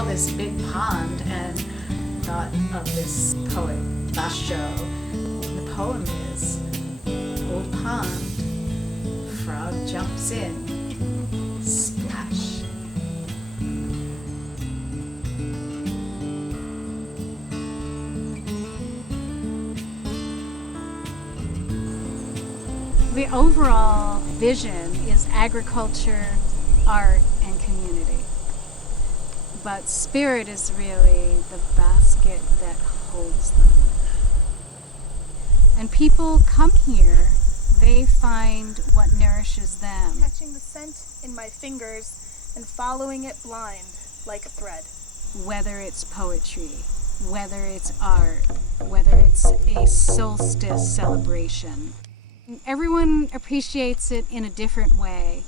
saw this big pond and thought of this poet, Basho. The poem is, old pond, frog jumps in, splash. The overall vision is agriculture, art, and community. But spirit is really the basket that holds them. And people come here, they find what nourishes them. Catching the scent in my fingers and following it blind like a thread. Whether it's poetry, whether it's art, whether it's a solstice celebration. Everyone appreciates it in a different way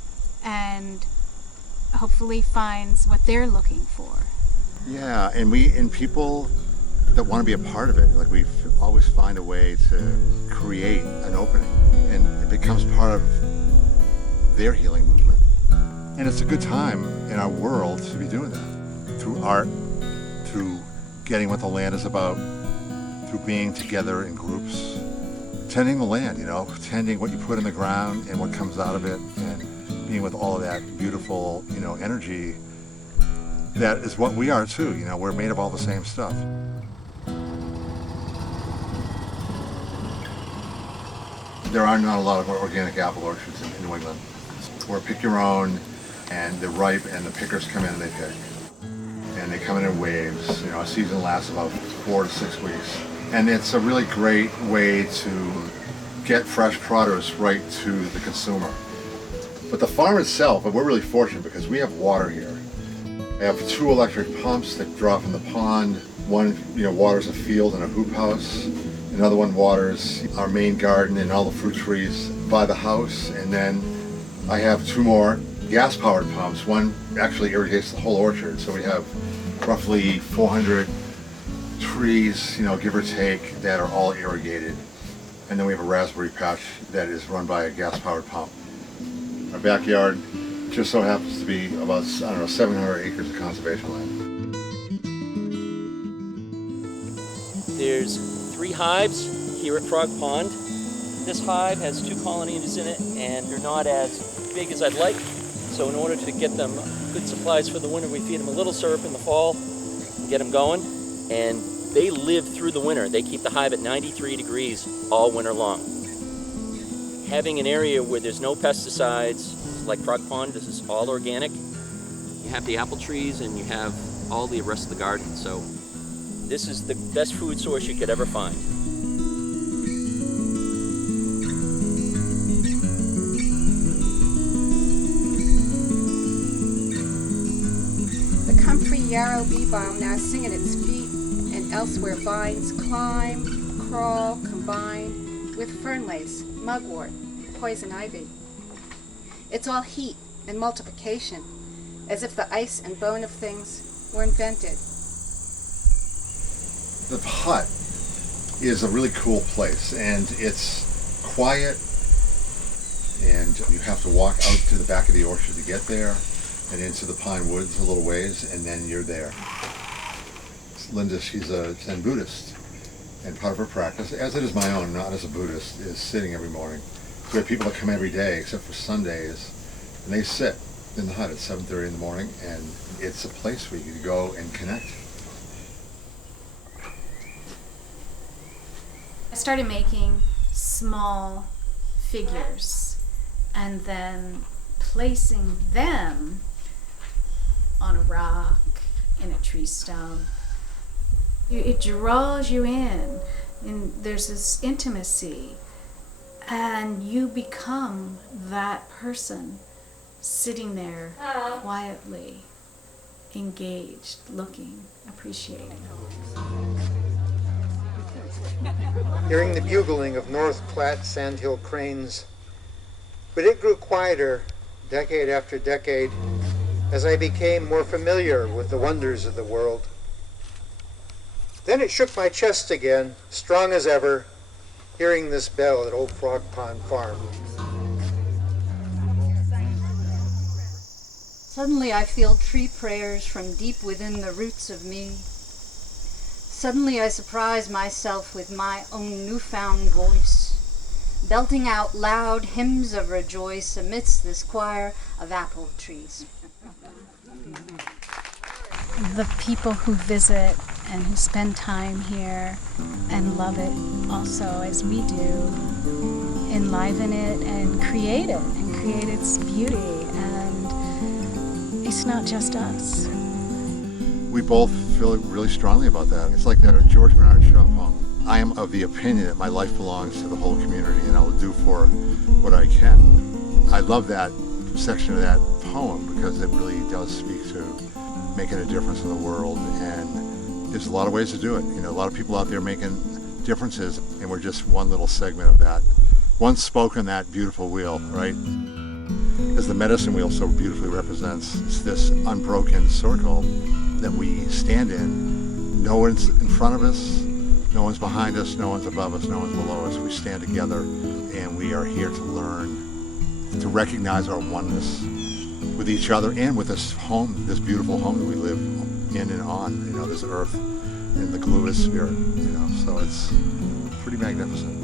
and hopefully finds what they're looking for. Yeah, and people that want to be a part of it, like we always find a way to create an opening, and it becomes part of their healing movement. And it's a good time in our world to be doing that, through art, through getting what the land is about, through being together in groups, tending the land, tending what you put in the ground and what comes out of it, and being with all of that beautiful, energy. That is what we are too, we're made of all the same stuff. There are not a lot of organic apple orchards in New England. Or pick your own, and they're ripe, and the pickers come in and they pick. And they come in waves. A season lasts about 4 to 6 weeks. And it's a really great way to get fresh produce right to the consumer. But the farm itself, we're really fortunate because we have water here. I have 2 electric pumps that draw from the pond. One, waters a field and a hoop house. Another one waters our main garden and all the fruit trees by the house. And then I have 2 more gas-powered pumps. One actually irrigates the whole orchard. So we have roughly 400 trees, give or take, that are all irrigated. And then we have a raspberry patch that is run by a gas-powered pump. Our backyard just so happens to be about, 700 acres of conservation land. There's 3 hives here at Frog Pond. This hive has 2 colonies in it, and they're not as big as I'd like. So in order to get them good supplies for the winter, we feed them a little syrup in the fall and get them going. And they live through the winter. They keep the hive at 93 degrees all winter long. Having an area where there's no pesticides, like Frog Pond, this is all organic. You have the apple trees and you have all the rest of the garden. So this is the best food source you could ever find. The comfrey yarrow bee balm now sing at its feet, and elsewhere vines climb, crawl, combine with fern lace, mugwort, poison ivy. It's all heat and multiplication, as if the ice and bone of things were invented. The hut is a really cool place, and it's quiet, and you have to walk out to the back of the orchard to get there, and into the pine woods a little ways, and then you're there. Linda, she's a Zen Buddhist, and part of her practice, as it is my own, not as a Buddhist, is sitting every morning. So we have people that come every day, except for Sundays, and they sit in the hut at 7:30 in the morning, and it's a place where you can go and connect. I started making small figures and then placing them on a rock, in a tree stump. It draws you in, and there's this intimacy, and you become that person sitting there quietly, engaged, looking, appreciating. Hearing the bugling of North Platte sandhill cranes, but it grew quieter decade after decade as I became more familiar with the wonders of the world. Then it shook my chest again, strong as ever, hearing this bell at Old Frog Pond Farm. Suddenly I feel tree prayers from deep within the roots of me. Suddenly I surprise myself with my own newfound voice, belting out loud hymns of rejoice amidst this choir of apple trees. The people who visit and who spend time here and love it also as we do enliven it and create its beauty, and it's not just us. We both feel really strongly about that. It's like that George Bernard Shaw poem. I am of the opinion that my life belongs to the whole community, and I will do for what I can. I love that section of that poem because it really does speak to making a difference in the world, and there's a lot of ways to do it. You know, a lot of people out there making differences, and we're just one little segment of that. One spoke on that beautiful wheel, right? As the medicine wheel so beautifully represents, it's this unbroken circle that we stand in. No one's in front of us, no one's behind us, no one's above us, no one's below us. We stand together, and we are here to learn, to recognize our oneness with each other and with this home, this beautiful home that we live in and on, you know, this earth and the Glue spirit, you know, so it's pretty magnificent.